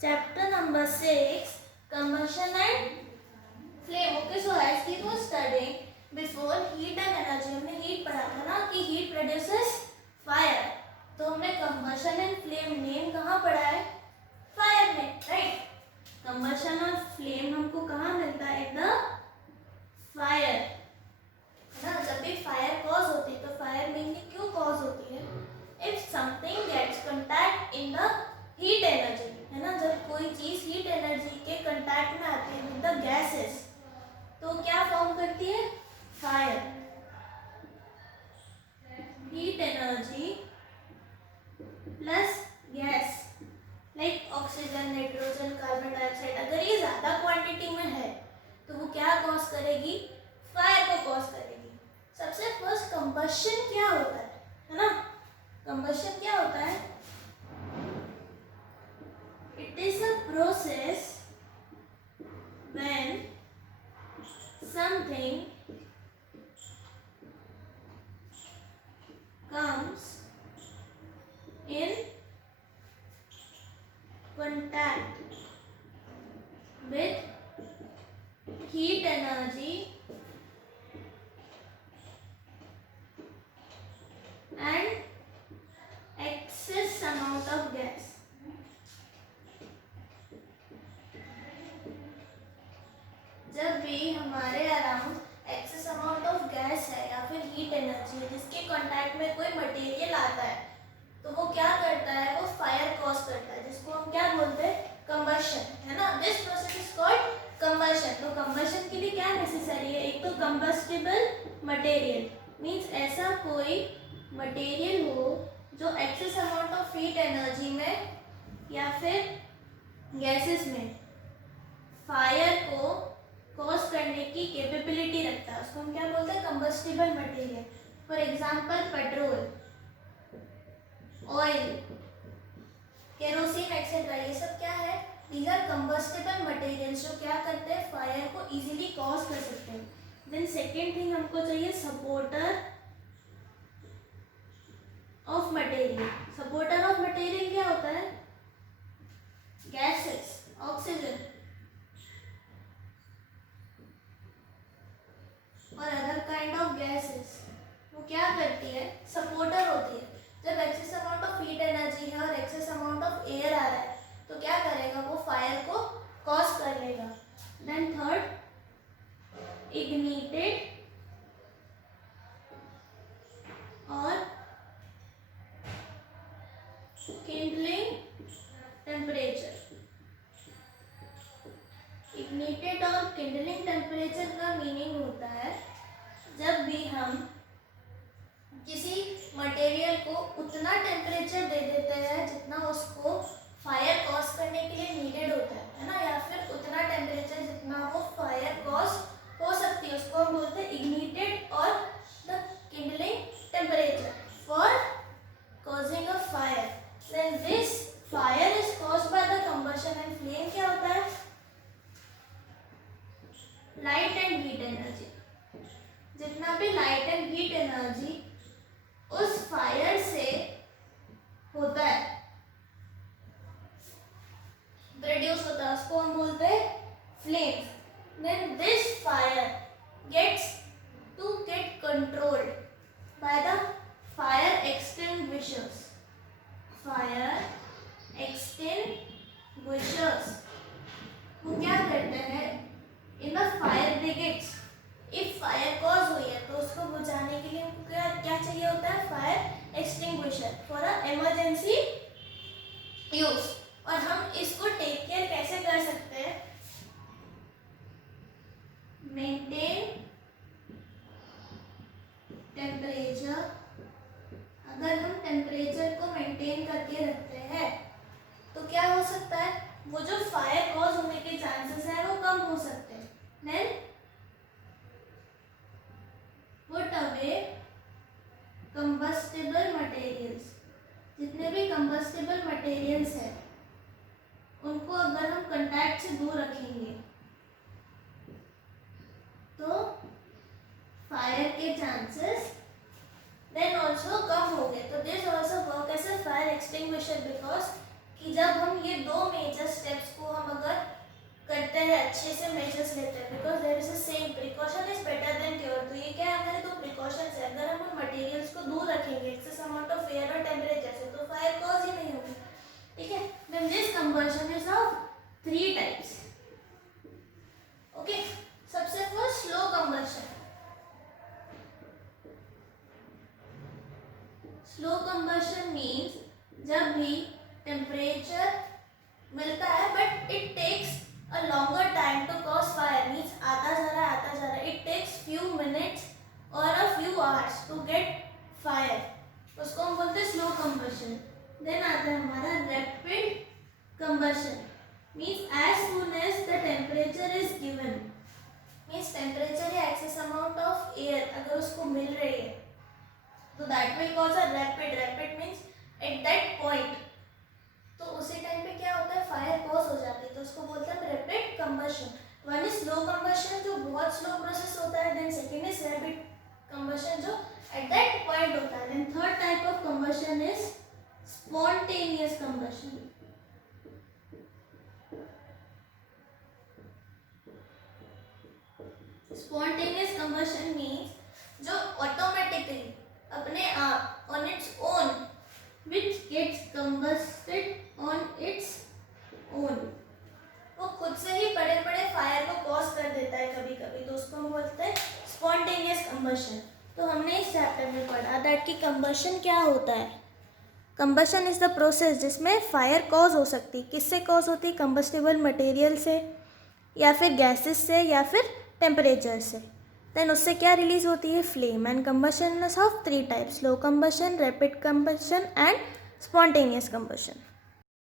Chapter number 6, combustion and flame. Okay, so as we were studying before, heat and energy, हमने heat पढ़ा था ना कि heat produces fire. तो हमने combustion and flame name कहाँ पढ़ा है? Fire में, right? Combustion और flame हमको कहाँ मिलता है? In the fire. है ना, जब भी fire cause होती है तो fire mainly क्यों cause होती है? If something gets contact in the heat energy, है ना, जब कोई चीज हीट एनर्जी के कंटैक्ट में आती है विद द गैसेस तो क्या फॉर्म करती है? Fire. Heat energy plus gas like oxygen, nitrogen, carbon dioxide, अगर ये ज्यादा क्वांटिटी में है तो वो क्या कॉज करेगी? फायर को कॉज करेगी. सबसे फर्स्ट कंबशन क्या होता है ना? कंबशन क्या होता है? It is a process when something comes in contact with heat energy and excess amount of gas. जब भी हमारे around access amount of gas है या फिर हीट एनर्जी है जिसके कांटेक्ट में कोई मटेरियल आता है तो वो क्या करता है? वो फायर कॉज करता है, जिसको हम क्या बोलते हैं? कंबशन, है ना. This process is called combustion. तो कंबशन के लिए क्या नेसेसरी है? एक तो कंबस्टिबल मटेरियल मींस ऐसा कोई मटेरियल हो जो access amount of heat energy में या फिर गैसेस में फायर को कॉज करने की कैपेबिलिटी रखता है, उसको हम क्या बोलते हैं? Combustible material. For example petrol, oil, kerosene etcetera, ये सब क्या है? दीज आर कंबस्टिबल मटेरियल्स जो क्या करते हैं? फायर को इजीली कॉज कर सकते हैं. देन सेकेंड थिंग हमको चाहिए supporter of material. Supporter of material क्या होता है? गैसेस, ऑक्सीजन और अदर काइंड ऑफ गैसेस. वो क्या करती है? सपोर्टर होती है. जब access amount of heat energy है और एक्सेस अमाउंट ऑफ एयर आ रहा है तो क्या करेगा? वो फायर को कॉज कर लेगा. देन थर्ड, इग्निटेड और किंडलिंग टेम्परेचर. इग्निटेड और किंडलिंग टेम्परेचर का मीनिंग होता है जब भी हम किसी मटेरियल को उतना टेम्परेचर दे देते हैं जितना उसको फायर कॉज करने के लिए नीडेड होता है ना, या फिर उतना टेम्परेचर जितना वो फायर कॉज हो सकती है, उसको हम बोलते हैं इग्निटेड और the kindling temperature for causing a fire. Then this fire is caused by the combustion and flame क्या होता है? Light and heat energy. जितना भी लाइट एंड हीट एनर्जी उस फायर से होता है, प्रोड्यूस होता है, उसको हम बोलते हैं flames. Then this fire gets to get controlled by the fire extinguishers. Fire extinguishers वो क्या करते हैं? In the fire brigades, if fire cause हुई है तो उसको बुझाने के लिए हमको क्या क्या चाहिए होता है? Fire extinguisher for a emergency use. और हम इसको टेक केयर कैसे कर सकते हैं? Maintain temperature. अगर हम टेम्परेचर को मेंटेन करके रखते हैं तो क्या हो सकता है? वो जो फायर कॉज होने के चांसेस है वो कम हो सकते हैं. Then put away combustible materials. जितने भी combustible materials है उनको अगर हम कंटैक्ट से दूर रखेंगे तो फायर के चांसेस देन ऑल्सो कम हो गए. तो this also work as a fire extinguisher because कि जब हम ये दो major step amount of air और टेम्परेचर से, तो फायर कॉज ही नहीं होगी, ठीक है। Then this combustion is of 3 types, okay. सबसे first slow combustion. Slow combustion means जब भी टेम्परेचर मिलता है but it takes a longer time to cause fire, means आता जा रहा है, इट टेक्स फ्यू मिनट्स और a few hours to get fire, उसको हम बोलते हैं स्लो कंबशन। देन आता है हमारा rapid combustion, means as soon as the temperature is given, means temperature या एक्सेस अमाउंट ऑफ एयर अगर उसको मिल रही है तो that will cause a rapid means at that point, तो उसी टाइम पे क्या होता है, फायर कॉज हो जाती है, तो उसको बोलते हैं rapid combustion. One is slow combustion जो बहुत स्लो प्रोसेस होता है, then second is rapid combustion जो एट दैट पॉइंट होता है, then third type of combustion is spontaneous combustion. Spontaneous combustion means जो ऑटोमेटिकली अपने आप on its own which gets combusted on its own, वो खुद से ही बड़े बड़े फायर को कॉज कर देता है कभी कभी, तो उसको हम बोलते हैं स्पॉन्टेनियस कंबशन। तो हमने इस चैप्टर में पढ़ा दैट कि कंबशन क्या होता है। कंबशन इज द प्रोसेस जिसमें फायर कॉज हो सकती है, किससे कॉज होती है, कंबस्टेबल मटेरियल से या फिर गैसेस से या फिर टेम्परेचर से, देन उससे क्या रिलीज होती है, flame. And combustion is of 3 types, slow combustion, rapid combustion and spontaneous combustion.